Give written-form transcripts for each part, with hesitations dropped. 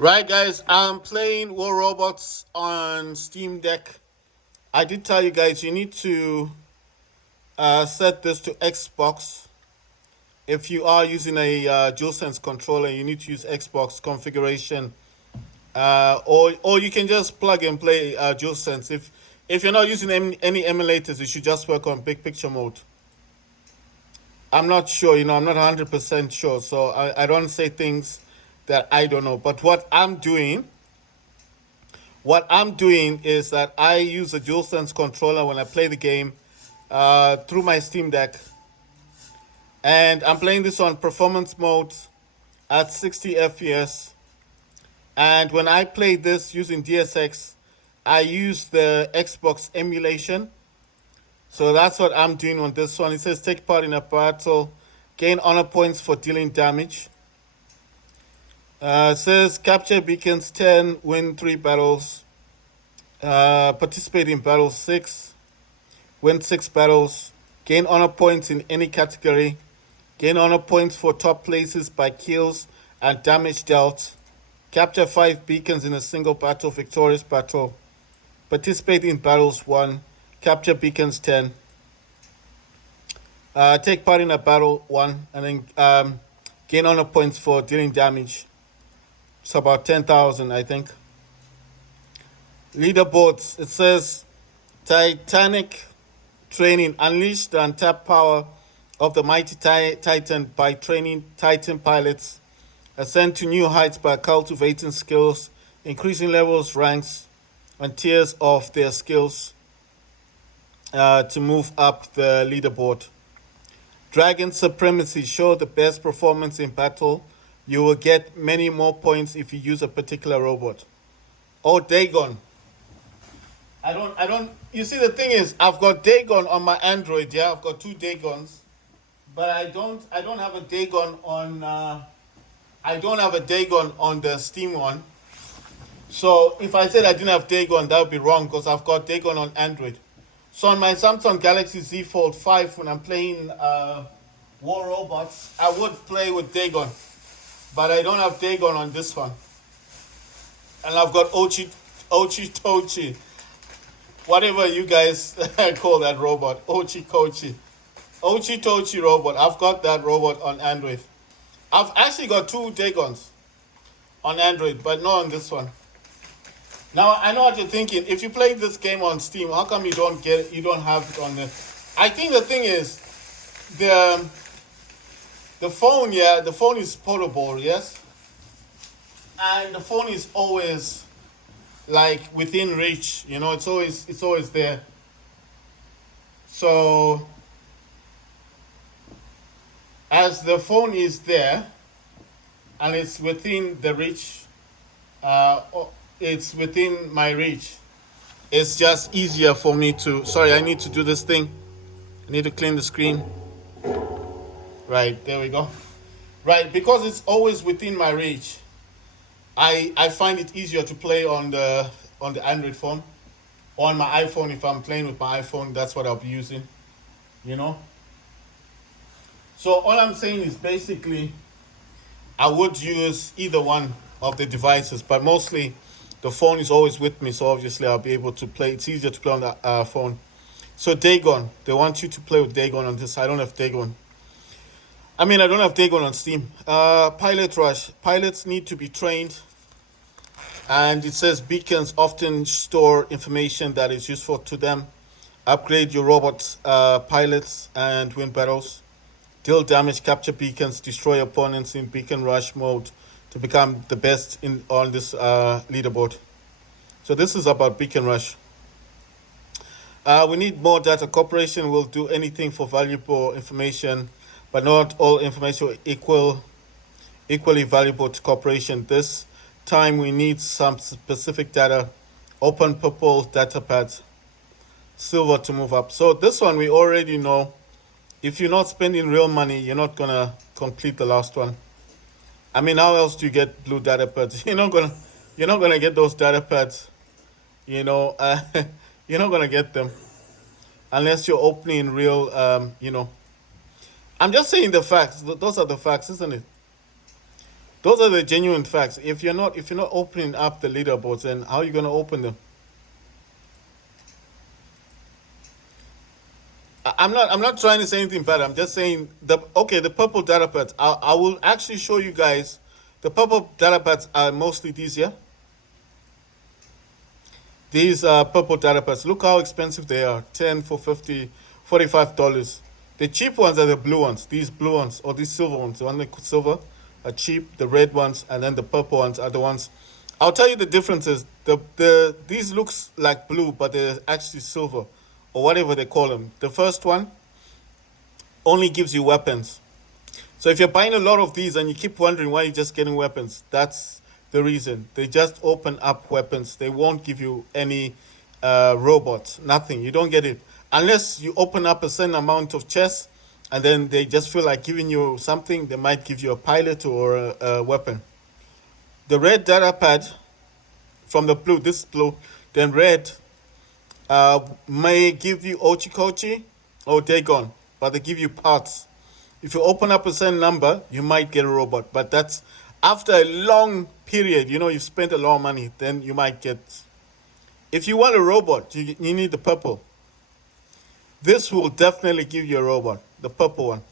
Right, guys, I'm playing War Robots on Steam Deck. I did tell you guys you need to set this to Xbox. If you are using a DualSense controller, you need to use Xbox configuration, or you can just plug and play DualSense. If you're not using any emulators, you should just work on big picture mode. I'm not sure, I'm not 100% sure, so I don't say things that I don't know. But what I'm doing is that I use a DualSense controller when I play the game through my Steam Deck, and I'm playing this on performance mode at 60 FPS. And when I play this using DSX, I use the Xbox emulation. So that's what I'm doing on this one. It says take part in a battle, gain honor points for dealing damage. It says capture beacons 10, win 3 battles, participate in battle 6, win 6 battles, gain honor points in any category, gain honor points for top places by kills and damage dealt, capture 5 beacons in a single battle, victorious battle, participate in battles 1, capture beacons 10, take part in a battle 1, and then gain honor points for dealing damage. It's about 10,000, I think. Leaderboards. It says Titanic training. Unleash the untapped power of the mighty Titan by training Titan pilots. Ascend to new heights by cultivating skills, increasing levels, ranks, and tiers of their skills to move up the leaderboard. Dragon Supremacy. Show the best performance in battle. You will get many more points if you use a particular robot. Oh, Dagon. You see, the thing is, I've got Dagon on my Android, yeah? I've got 2 Dagons. But I don't have a Dagon on, I don't have a Dagon on the Steam one. So if I said I didn't have Dagon, that would be wrong because I've got Dagon on Android. So on my Samsung Galaxy Z Fold 5, when I'm playing War Robots, I would play with Dagon. But I don't have Dagon on this one. And I've got Ochi Tochi. Whatever you guys call that robot. Ochi Tochi robot. I've got that robot on Android. I've actually got 2 Dagons on Android, but not on this one. Now I know what you're thinking. If you play this game on Steam, how come you don't have it on the? I think the thing is the phone, yeah, the phone is portable, yes? And the phone is always like within reach, it's always there. So as the phone is there and it's within the reach, it's within my reach. It's just easier for me to, sorry, I need to do this thing. I need to clean the screen. Right, there we go. Right, because it's always within my reach, I find it easier to play on the Android phone. On my iPhone, if I'm playing with my iPhone, that's what I'll be using. So all I'm saying is basically I would use either one of the devices, but mostly the phone is always with me, so obviously I'll be able to play. It's easier to play on the phone. So Dagon, they want you to play with Dagon on this. I don't have Dagon. I don't have Dagon on Steam. Pilot Rush. Pilots need to be trained. And it says beacons often store information that is useful to them. Upgrade your robot pilots and win battles. Deal damage, capture beacons, destroy opponents in beacon rush mode to become the best on this leaderboard. So this is about beacon rush. We need more data. Corporation will do anything for valuable information, but not all information equally valuable to corporation. This time we need some specific data. Open purple data pads. Silver to move up. So this one we already know. If you're not spending real money, you're not gonna complete the last one. How else do you get blue data pads? You're not gonna get those data pads. You're not gonna get them unless you're opening real. I'm just saying the facts. Those are the facts, isn't it? Those are the genuine facts. If you're not opening up the leaderboards, then how are you gonna open them? I'm not trying to say anything bad. I'm just saying the purple data pads. I will actually show you guys. The purple data pads are mostly these here. These purple data pads. Look how expensive they are. 10 for 50, $45. The cheap ones are the blue ones. These blue ones or these silver ones. The one that silver are cheap. The red ones and then the purple ones are the ones. I'll tell you the differences. These looks like blue, but they're actually silver or whatever they call them. The first one only gives you weapons. So if you're buying a lot of these and you keep wondering why you're just getting weapons, that's the reason. They just open up weapons. They won't give you any robots, nothing. You don't get it. Unless you open up a certain amount of chests and then they just feel like giving you something, they might give you a pilot or a weapon. The red data pad from the blue, this blue, then red may give you Ochikochi or Dagon, but they give you parts. If you open up a certain number, you might get a robot, but that's after a long period. You've spent a lot of money, then you might get. If you want a robot, you need the purple. This will definitely give you a robot, the purple one.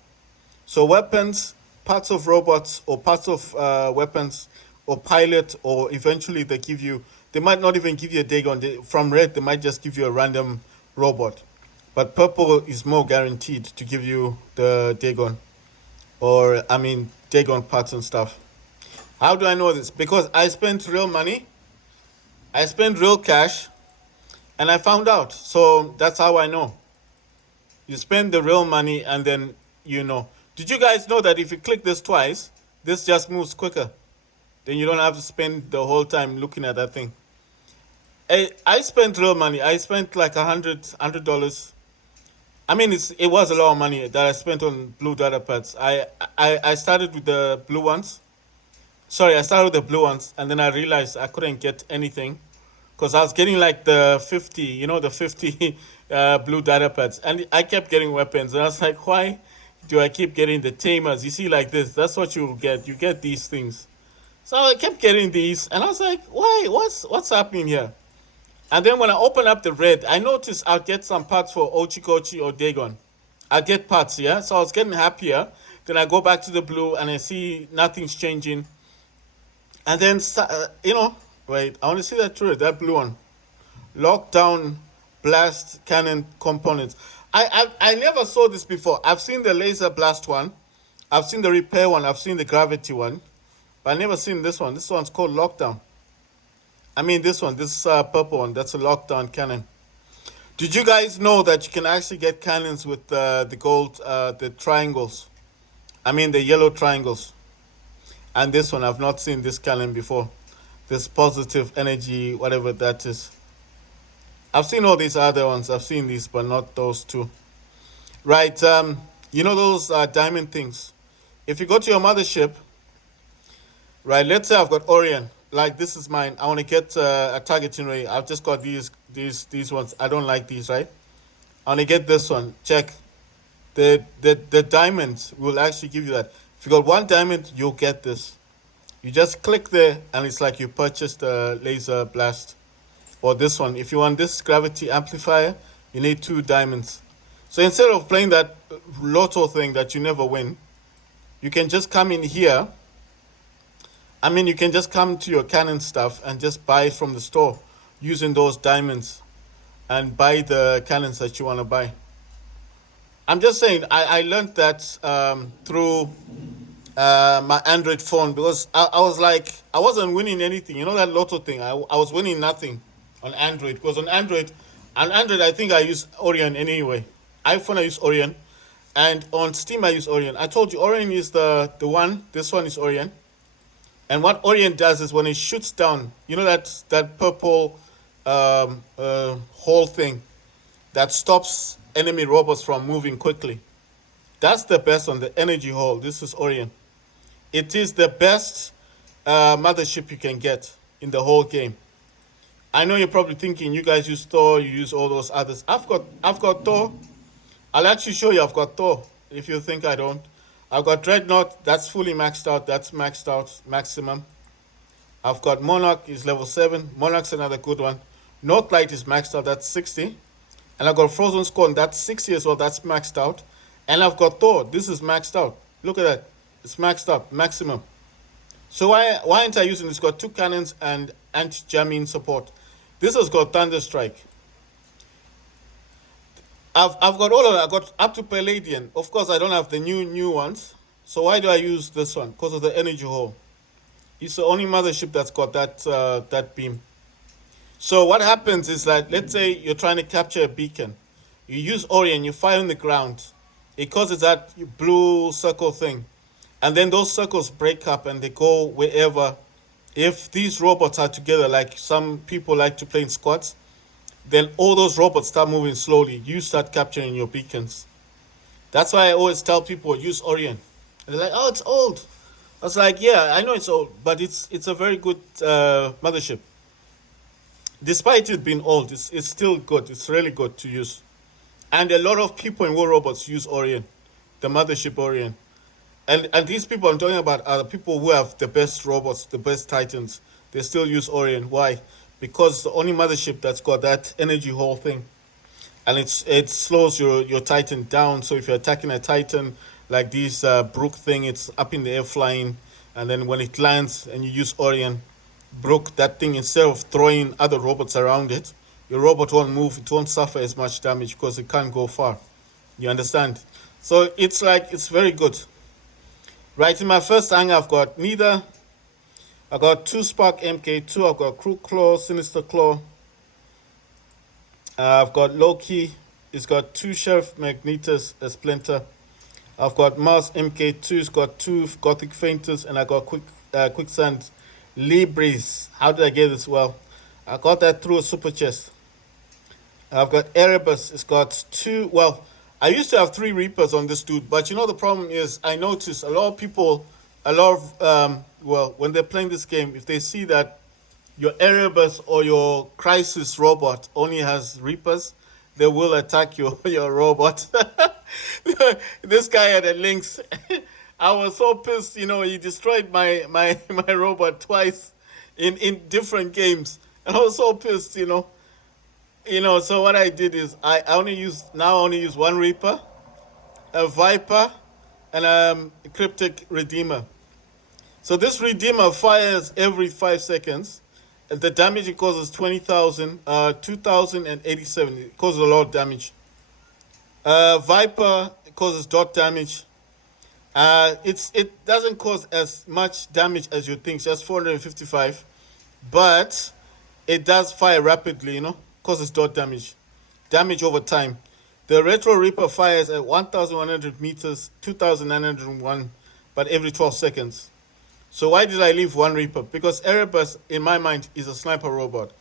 So weapons, parts of robots, or parts of weapons, or pilot, or eventually they might not even give you a Dagon. From red, they might just give you a random robot. But purple is more guaranteed to give you the Dagon. Dagon parts and stuff. How do I know this? Because I spent real money. I spent real cash. And I found out. So that's how I know. You spend the real money and then you know. Did you guys know that if you click this twice, this just moves quicker? Then you don't have to spend the whole time looking at that thing. I spent real money. I spent like $100. It was a lot of money that I spent on blue data pads. I started with the blue ones. Sorry, I started with the blue ones, and then I realized I couldn't get anything because I was getting like the 50, the 50 blue data pads, and I kept getting weapons, and I was like, why do I keep getting the tamers? You see, like this, that's what you get. You get these things. So I kept getting these, and I was like, why? What's happening here? And then when I open up the red, I noticed I'll get some parts for Ochikochi or Dagon. I get parts, yeah? So I was getting happier. Then I go back to the blue and I see nothing's changing. And then, wait, I want to see that through that blue one. Lockdown blast cannon components. I never saw this before. I've seen the laser blast one. I've seen the repair one. I've seen the gravity one. But I've never seen this one. This one's called lockdown. This purple one, that's a lockdown cannon. Did you guys know that you can actually get cannons with the gold, the triangles? The yellow triangles. And this one, I've not seen this cannon before. This positive energy, whatever that is. I've seen all these other ones. I've seen these, but not those two. Right, those diamond things. If you go to your mothership, right, let's say I've got Orion. Like this is mine. I want to get a targeting ray. I've just got these ones. I don't like these, right? I want to get this one. Check. The diamonds will actually give you that. If you got one diamond, you'll get this. You just click there and it's like you purchased a laser blast. Or this one. If you want this gravity amplifier, you need 2 diamonds. So instead of playing that lotto thing that you never win, you can just come in here. You can just come to your cannon stuff and just buy from the store using those diamonds and buy the cannons that you want to buy. I'm just saying, I learned that through my Android phone because I was like, I wasn't winning anything. That lotto thing, I was winning nothing on Android because on Android I think I use Orion anyway. iPhone I use Orion and on Steam I use Orion. I told you Orion is the one, this one is Orion. And what Orion does is when it shoots down, that purple hole thing that stops enemy robots from moving quickly. That's the best one, the energy hole. This is Orion. It is the best mothership you can get in the whole game. I know you're probably thinking you guys use Thor, you use all those others. I've got Thor. I'll actually show you I've got Thor if you think I don't. I've got Dreadnought, that's fully maxed out, that's maxed out, maximum. I've got Monarch, is level 7. Monarch's another good one. Northlight is maxed out, that's 60. And I've got Frozen Scorn, that's 60 as well, that's maxed out. And I've got Thor, this is maxed out. Look at that, it's maxed out, maximum. So why aren't I using this? It's got 2 cannons and anti-jamming support. This has got Thunder Strike. I've got all of that. I've got up to Palladian. Of course, I don't have the new ones. So why do I use this one? Because of the energy hole. It's the only mothership that's got that beam. So what happens is that, let's say you're trying to capture a beacon. You use Orion, you fire on the ground. It causes that blue circle thing. And then those circles break up and they go wherever. If these robots are together, like some people like to play in squads, then all those robots start moving slowly. You start capturing your beacons. That's why I always tell people use Orion. And they're like, oh, it's old. I was like, yeah, I know it's old, but it's a very good mothership. Despite it being old, it's still good. It's really good to use. And a lot of people in War Robots use Orion, the mothership Orion. And these people I'm talking about are the people who have the best robots, the best titans. They still use Orion. Why? Because it's the only mothership that's got that energy hole thing. And it slows your titan down. So if you're attacking a titan like this Brook thing, it's up in the air flying. And then when it lands and you use Orion, Brook, that thing, instead of throwing other robots around it, your robot won't move. It won't suffer as much damage because it can't go far. You understand? So it's very good. Right, in my first hangar, I've got Neither. I've got 2 Spark MK2. I've got Crew Claw, Sinister Claw. I've got Loki. It's got 2 Sheriff Magnetus, a Splinter. I've got Mars MK2. It's got 2 Gothic Fainters. And I got Quicksand Libris. How did I get this? Well, I got that through a super chest. I've got Erebus. It's got 2. Well, I used to have 3 Reapers on this dude, but you know the problem is I noticed a lot of people, when they're playing this game, if they see that your Erebus or your Crisis robot only has Reapers, they will attack your robot. This guy had a Lynx. I was so pissed, he destroyed my robot twice in different games. And I was so pissed, so what I did is I only use 1 Reaper, a Viper, and a Cryptic Redeemer. So this Redeemer fires every 5 seconds. And the damage it causes 20,000, 2,087. It causes a lot of damage. Viper causes dot damage. It doesn't cause as much damage as you think, just 455, but it does fire rapidly, causes dot damage over time. The Retro Reaper fires at 1,100 meters, 2,901, but every 12 seconds. So why did I leave 1 Reaper? Because Erebus, in my mind, is a sniper robot.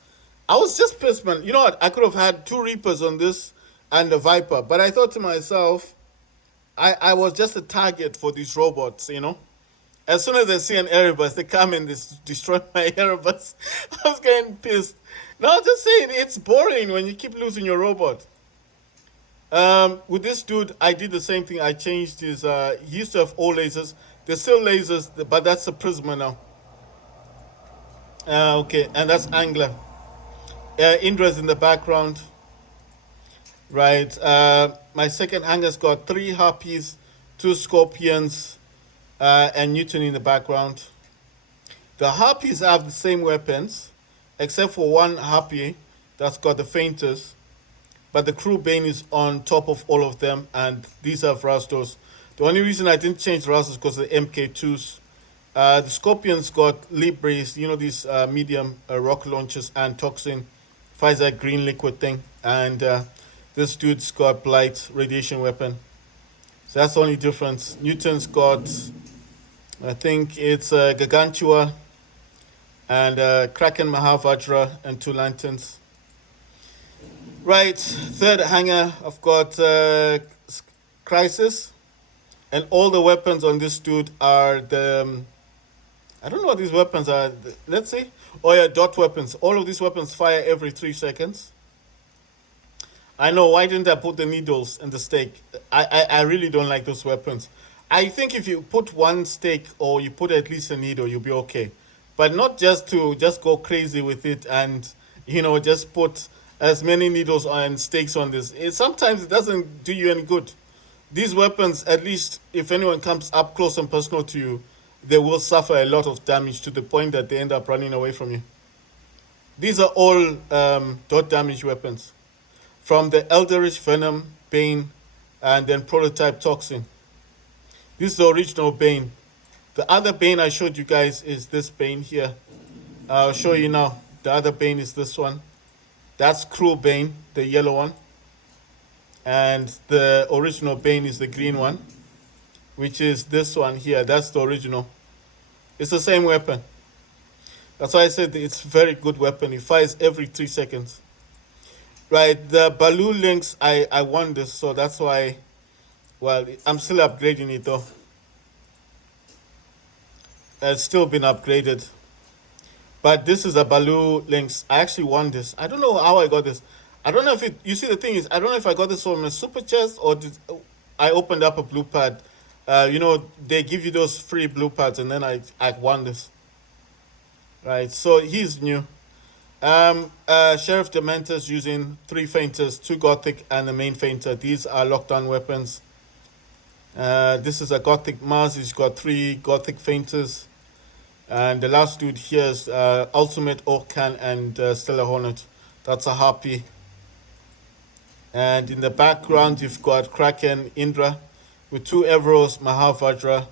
I was just pissed, man. You know what? I could have had 2 Reapers on this and a Viper, but I thought to myself, I was just a target for these robots, As soon as they see an Erebus, they come and destroy my Erebus. I was getting pissed. No, just saying, it's boring when you keep losing your robot. With this dude, I did the same thing. I changed his, he used to have all lasers. There's still lasers, but that's a Prisma now. Okay, and that's Angler. Indra's in the background. Right, my second hangar's got 3 Harpies, 2 Scorpions, and Newton in the background. The Harpies have the same weapons, except for 1 Harpy that's got the Fainters. But the Crew Bane is on top of all of them, and these have Rastos. The only reason I didn't change Rastos is because of the MK2s. The Scorpions got Libris, these medium rocket launchers, and Toxin, fires that green liquid thing. And this dude's got Blight, radiation weapon. So that's the only difference. Newton's got, I think it's Gargantua, and Kraken Mahavajra, and 2 Lanterns. Right, third hangar, I've got Crisis. And all the weapons on this dude are the... I don't know what these weapons are. Let's see. Oh yeah, dot weapons. All of these weapons fire every 3 seconds. I know, why didn't I put the needles and the stake? I really don't like those weapons. I think if you put one stake or you put at least a needle, you'll be okay. But not just to just go crazy with it and just put as many needles and stakes on this. Sometimes it doesn't do you any good. These weapons, at least if anyone comes up close and personal to you, they will suffer a lot of damage to the point that they end up running away from you. These are all dot damage weapons from the Eldritch Venom, Bane, and then Prototype Toxin. This is the original Bane. The other Bane I showed you guys is this Bane here. I'll show you now. The other Bane is this one. That's Cruel Bane, the yellow one. And the original Bane is the green one, which is this one here. That's the original. It's the same weapon. That's why I said it's a very good weapon. It fires every 3 seconds. Right, the Baloo Lynx, I won this, so that's why, well, I'm still upgrading it though. It's still been upgraded. But this is a Baloo Lynx. I actually won this. I don't know how I got this. I don't know if it, you see the thing is, I don't know if I got this from a super chest or I opened up a blue pad. They give you those free blue pads and then I won this. Right, so he's new. Sheriff Dementor's using 3 fainters, 2 Gothic and the main fainter. These are lockdown weapons. This is a Gothic Mars. He's got 3 Gothic fainters. And the last dude here is Ultimate Orcan and Stellar Hornet. That's a Harpy. And in the background, you've got Kraken Indra with 2 Evros, Mahavajra.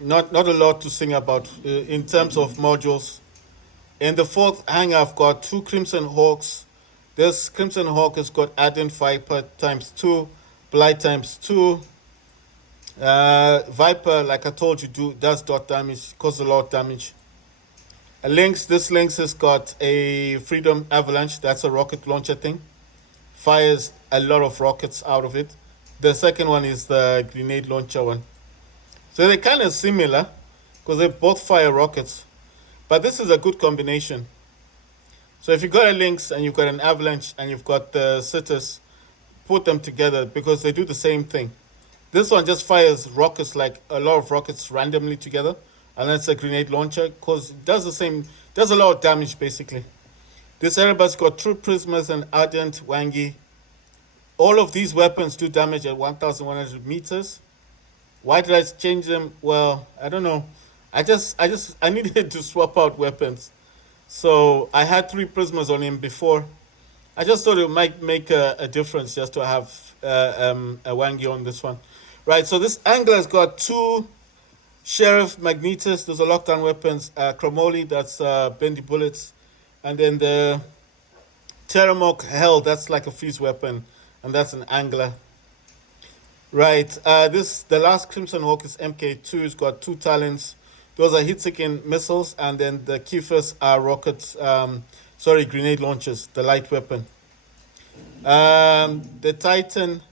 Not a lot to sing about in terms of modules. In the 4th hangar, I've got 2 Crimson Hawks. This Crimson Hawk has got Ardent Viper times 2, Blight times 2. Viper, like I told you, does dot damage, causes a lot of damage. This Lynx has got a Freedom Avalanche. That's a rocket launcher thing. Fires a lot of rockets out of it. The second one is the grenade launcher one. So they're kind of similar because they both fire rockets. But this is a good combination. So if you've got a Lynx and you've got an Avalanche and you've got the Sitters, put them together because they do the same thing. This one just fires rockets, like a lot of rockets randomly together. And that's a grenade launcher because it does the same, does a lot of damage basically. This Erebus got True Prismas and Ardent Wangi. All of these weapons do damage at 1,100 meters. Why did I change them? Well, I don't know. I needed to swap out weapons. So I had 3 Prismas on him before. I just thought it might make a difference just to have a Wangi on this one. Right, so this Angler's got 2 Sheriff Magnetus. Those are lockdown weapons. Chromoli, that's bendy bullets. And then the Terramok Hell, that's like a freeze weapon. And that's an Angler. Right, the last Crimson Hawk is MK2. It's got 2 talents. Those are hit-seeking missiles, and then the Kiefer's are grenade launchers, the light weapon. The Titan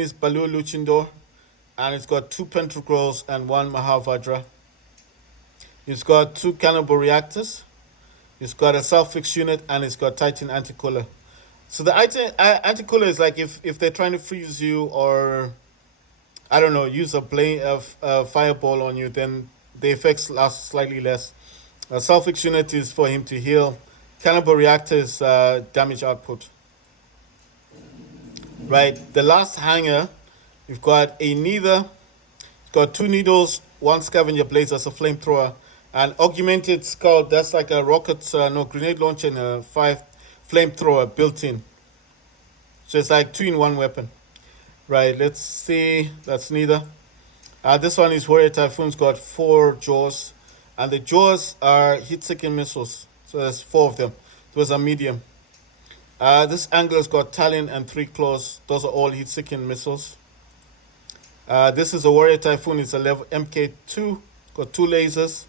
is Baloo Luchindor, and it's got 2 Pentagrolls and 1 Mahavajra. It's got 2 Cannibal Reactors. It's got a self-fix unit, and it's got Titan Anti-Cooler. So the Anti-Cooler is like if they're trying to freeze you or, I don't know, use a fireball on you, then the effects last slightly less. Self-fix unit is for him to heal. Cannibal Reactor is damage output. Right, the last hanger, you've got a Neither. It's got 2 needles, 1 Scavenger Blaze, that's a flamethrower. An Augmented Skull, that's like a grenade launcher and a 5 flamethrower built in. So it's like 2-in-1 weapon. Right, let's see. That's Neither. This one is Warrior Typhoon's got 4 jaws. And the jaws are hit-seeking missiles. So there's 4 of them. Those are medium. This Angler's got Talon and 3 claws. Those are all hit-seeking missiles. This is a Warrior Typhoon. It's a level MK2. Got 2 lasers.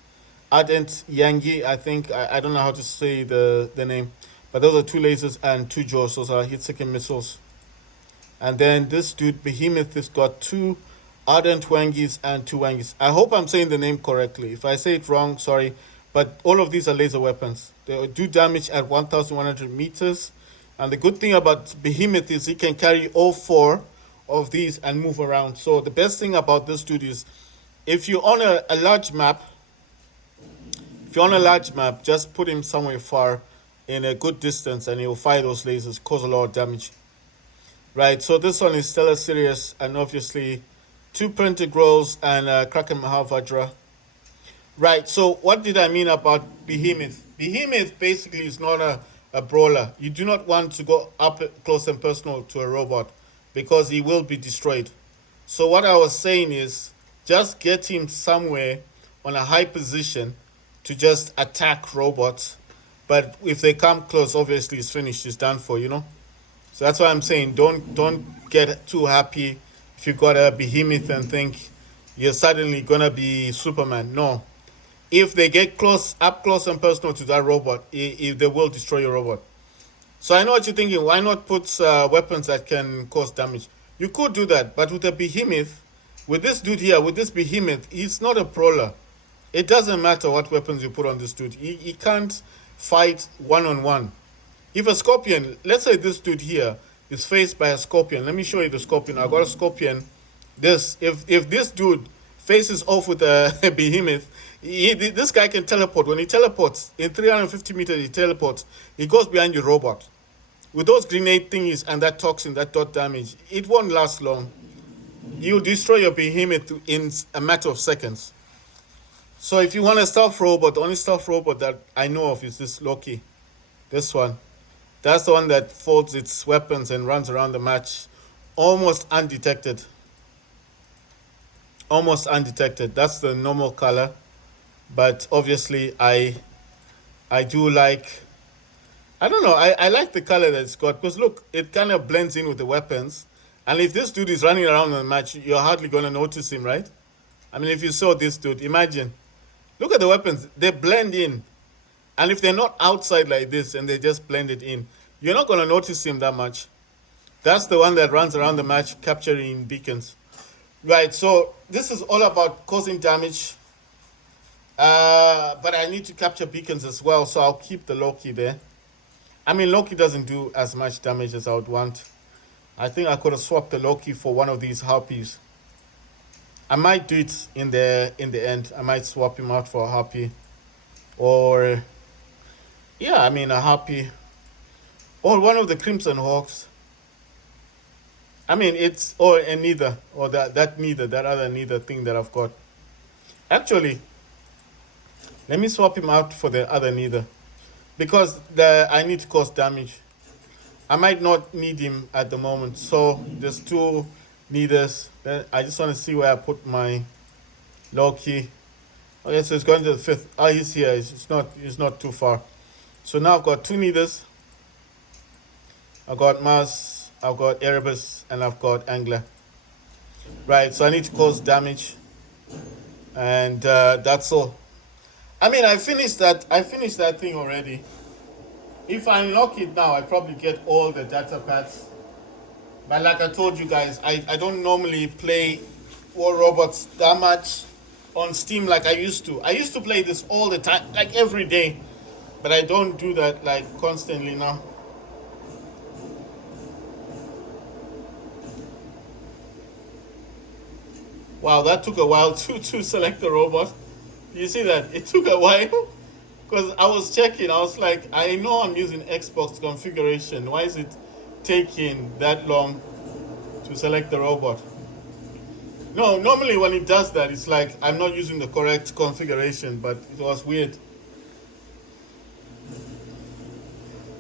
Ardent Yangi, I think. I don't know how to say the name. But those are 2 lasers and 2 jaws. Those are hit-seeking missiles. And then this dude, Behemoth, has got 2 Ardent Wangis and 2 Wangis. I hope I'm saying the name correctly. If I say it wrong, sorry. But all of these are laser weapons. They do damage at 1,100 meters. And the good thing about Behemoth is he can carry all 4 of these and move around. So the best thing about this dude is if you're on a large map, just put him somewhere far in a good distance and he'll fire those lasers, cause a lot of damage. Right, so this one is Stellar Sirius, and obviously 2 Pentagrolls and Kraken Mahavajra. Right, so what did I mean about Behemoth? Behemoth basically is not a brawler. You do not want to go up close and personal to a robot because he will be destroyed. So what I was saying is just get him somewhere on a high position to just attack robots. But if they come close, obviously it's finished, it's done for, you know? So that's why I'm saying don't get too happy if you got a Behemoth and think you're suddenly gonna be Superman. No. If they get up close and personal to that robot, they will destroy your robot. So I know what you're thinking. Why not put weapons that can cause damage? You could do that, but with a Behemoth, with this dude here, with this Behemoth, he's not a brawler. It doesn't matter what weapons you put on this dude. He can't fight one-on-one. If a Scorpion, let's say this dude here is faced by a Scorpion. Let me show you the Scorpion. I got a Scorpion. If this dude faces off with a Behemoth, this guy can teleport. When he teleports, in 350 meters he teleports. He goes behind your robot. With those grenade thingies and that toxin, that dot damage, it won't last long. You'll destroy your Behemoth in a matter of seconds. So if you want a stealth robot, the only stealth robot that I know of is this Loki. This one. That's the one that folds its weapons and runs around the match almost undetected. Almost undetected. That's the normal color. But obviously I do like, I don't know, I like the color that it's got because look, it kind of blends in with the weapons. And if this dude is running around in the match, you're hardly going to notice him, right? I mean, if you saw this dude, imagine. Look at the weapons. They blend in. And if they're not outside like this and they just blend it in, you're not going to notice him that much. That's the one that runs around the match capturing beacons. Right, so this is all about causing damage. But I need to capture beacons as well, so I'll keep the Loki there. I mean, Loki doesn't do as much damage as I would want. I think I could have swapped the Loki for one of these Harpies. I might do it in the end. I might swap him out for a Harpy. Or, yeah, I mean a Harpy. Or one of the Crimson Hawks. I mean, it's, or a Neither. Or that other Neither thing that I've got. Actually, let me swap him out for the other Neither. Because I need to cause damage. I might not need him at the moment. So, there's 2 Neithers. I just want to see where I put my Loki. Okay, so it's going to the 5th. Oh, he's here. It's not too far. So now I've got 2 Neithers. I've got Mars, I've got Erebus, and I've got Angler. Right, so I need to cause damage. And that's all. I mean, I finished that thing already. If I unlock it now, I probably get all the data pads. But like I told you guys, I don't normally play War Robots that much on Steam like I used to. I used to play this all the time, like every day. But I don't do that like constantly now. Wow, that took a while to select the robot. You see that? It took a while. Because I was checking, I was like, I know I'm using Xbox configuration. Why is it taking that long to select the robot? No, normally when it does that, it's like I'm not using the correct configuration, but it was weird.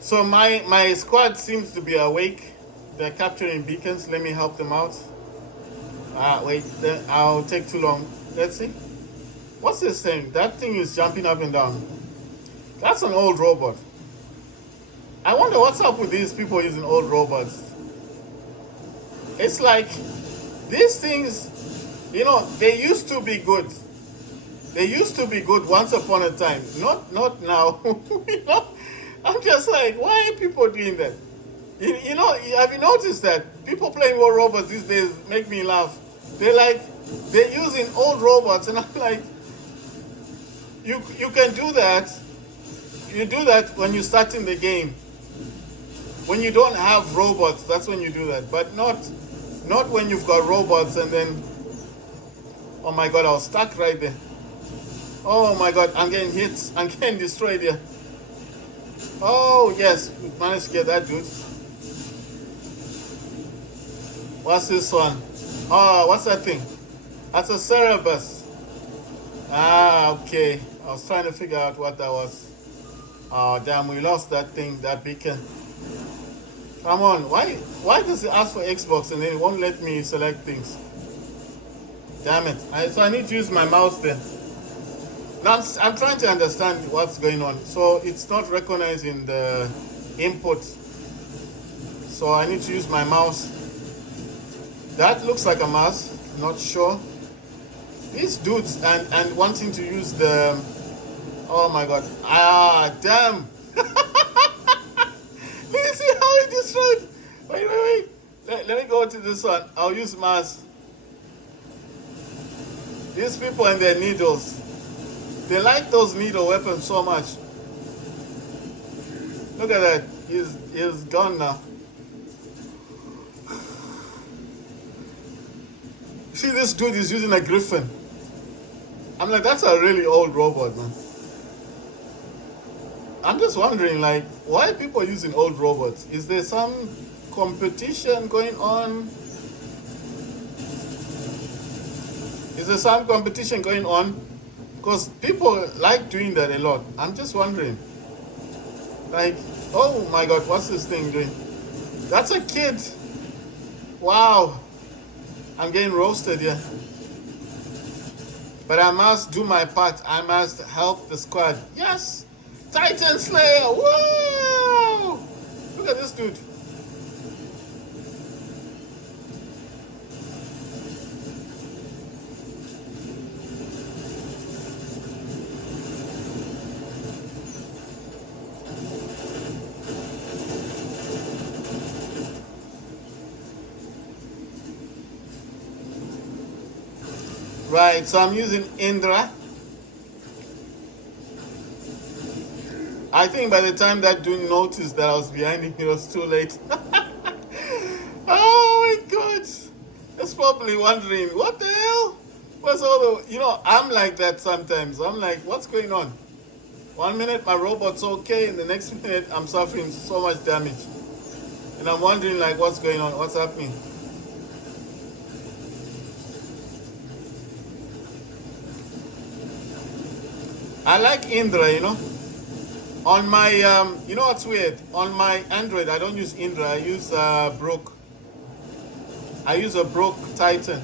So my squad seems to be awake. They're capturing beacons. Let me help them out. Wait, I'll take too long. Let's see. What's this thing? That thing is jumping up and down. That's an old robot. I wonder what's up with these people using old robots. It's like these things, you know, they used to be good. They used to be good once upon a time. Not now. You know, I'm just like, why are people doing that? You know, have you noticed that people playing war robots these days make me laugh? They're using old robots, and I'm like, you can do that. You do that when you're starting the game. When you don't have robots, that's when you do that. But not Not when you've got robots and then, oh my god, I was stuck right there. Oh my god, I'm getting hit. I'm getting destroyed here. Oh yes, we managed to get that dude. What's this one? Oh, what's that thing? That's a Cerebus. Ah, okay. I was trying to figure out what that was. Oh damn, we lost that thing, that beacon. Come on, why does it ask for Xbox and then it won't let me select things? Damn it. So I need to use my mouse there. Now I'm trying to understand what's going on. So it's not recognizing the input. So I need to use my mouse. That looks like a mouse, not sure. These dudes and wanting to use the, oh my god. Ah, damn. Let me see how it destroyed. Wait. Let me go to this one. I'll use mouse. These people and their needles. They like those needle weapons so much. Look at that. He's gone now. See, this dude is using a griffin. I'm like, that's a really old robot, man. I'm just wondering, like, why are people using old robots? Is there some competition going on? Is there some competition going on? Because people like doing that a lot. I'm just wondering. Like, oh my god, what's this thing doing? That's a kid. Wow. I'm getting roasted here. But I must do my part. I must help the squad. Yes! Titan Slayer! Whoa! Look at this dude. Right, so I'm using Indra. I think by the time that dude noticed that I was behind him, it was too late. Oh my god. It's probably wondering, what the hell? What's all the, I'm like that sometimes. I'm like, what's going on? 1 minute my robot's okay, and the next minute I'm suffering so much damage. And I'm wondering like, what's going on? What's happening? I like Indra, On my, you know what's weird? On my Android, I don't use Indra. I use Brook. I use a Brook Titan.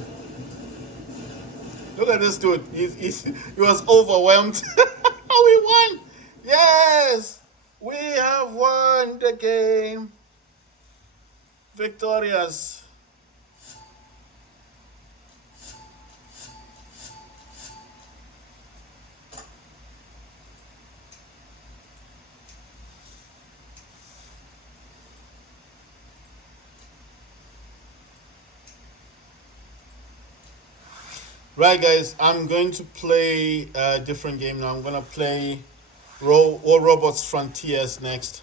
Look at this dude. He was overwhelmed. We won! Yes! We have won the game. Victorious. Right, guys, I'm going to play a different game now. I'm going to play War Robots Frontiers next.